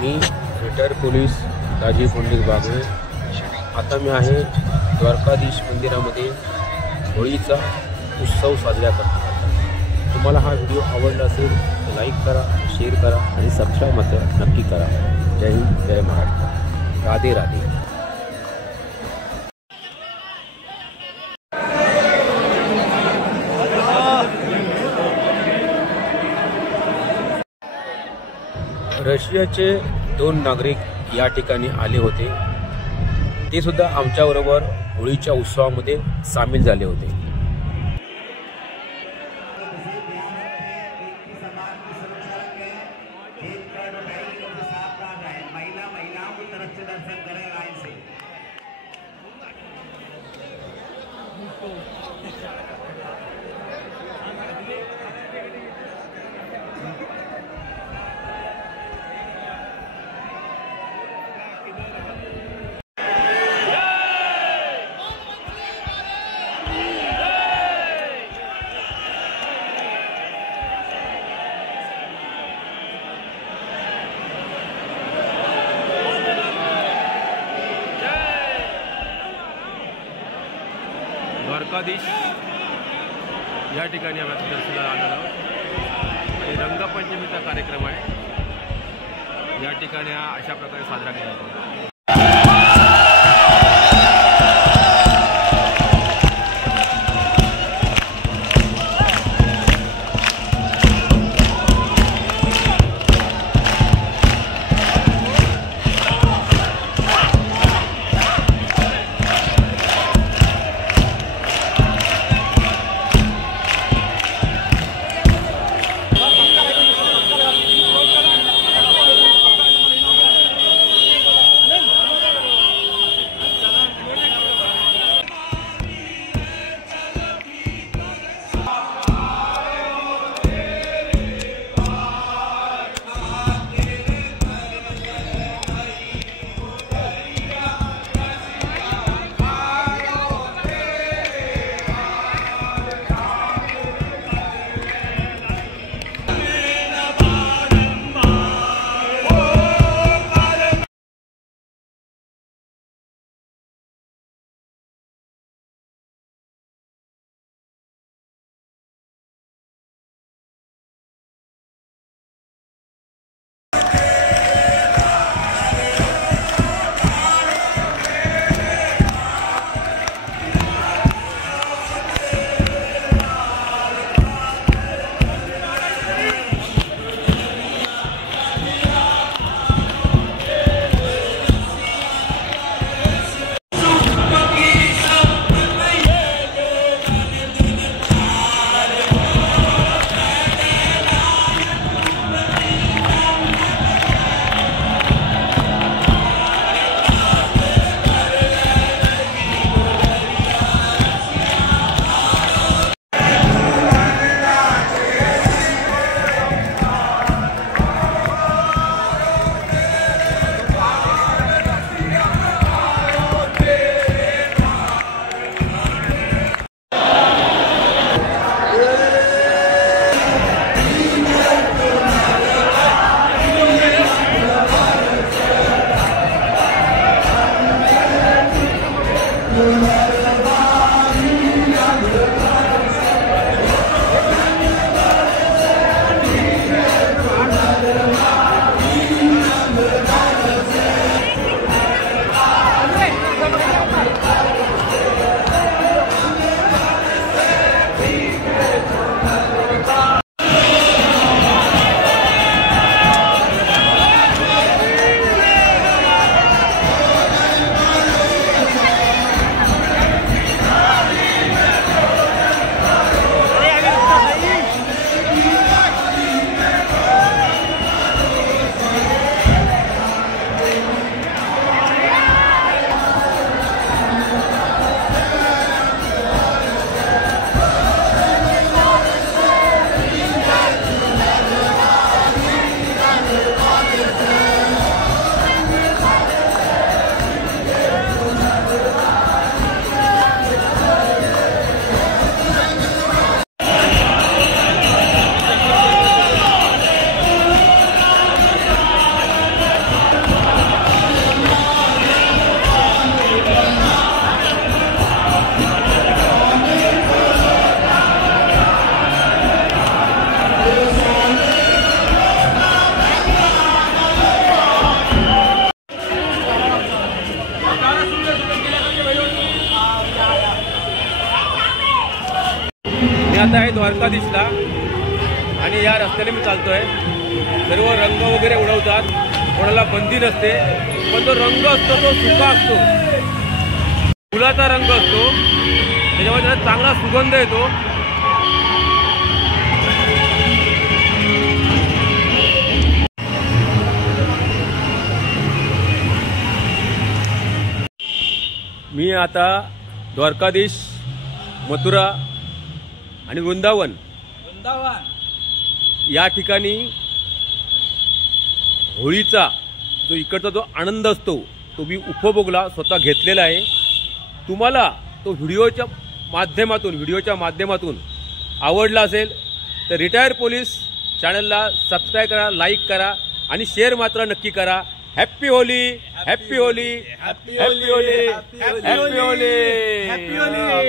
मी retired police Rajiv पंडित बागवे। आता मी आहे द्वारकाधीश मंदिरामध्ये होळीचा उत्सव साजरा करतो। तुम्हाला हा व्हिडिओ आवडला असेल तर लाईक करा, शेअर करा आणि सबस्क्राईब मात्र नक्की करा। जय हिंद, जय महाराष्ट्र, राधे राधे। रशियाचे 2 नागरिक या ठिकाणी आले होते। ते सुद्धा आमच्याबरोबर होळीच्या उत्सवामध्ये सामील झाले होते। द्वारकाधीश या ठिकाणी आम्ही दर्शनाला आलेलो आहोत आणि रंगपंचमीचा कार्यक्रम आहे। या ठिकाणी अशा प्रकारे साजरा केला जातो। जात आहे द्वारकाधीशला आणि या रस्त्याने मी चालतोय। सर्व रंग वगैरे उडवतात, कोणाला बंदी नसते, पण जो रंग असतो तो सुका असतो, फुलाचा रंग असतो, त्याच्यामुळे त्याला चांगला सुगंध येतो। मी आता द्वारकाधीश, मथुरा आणि वृंदावन या ठिकाणी होळीचा जो इकडचा जो आनंद असतो तो मी उपभोगला, स्वतः घेतलेला आहे। तुम्हाला तो व्हिडिओच्या माध्यमातून आवडला असेल तर रिटायर्ड पोलीस चॅनलला सबस्क्राईब करा, लाईक करा आणि शेअर मात्र नक्की करा। हॅपी होली, हॅपी होली, हॅपी होली, हॅपी होली, हॅपी होली।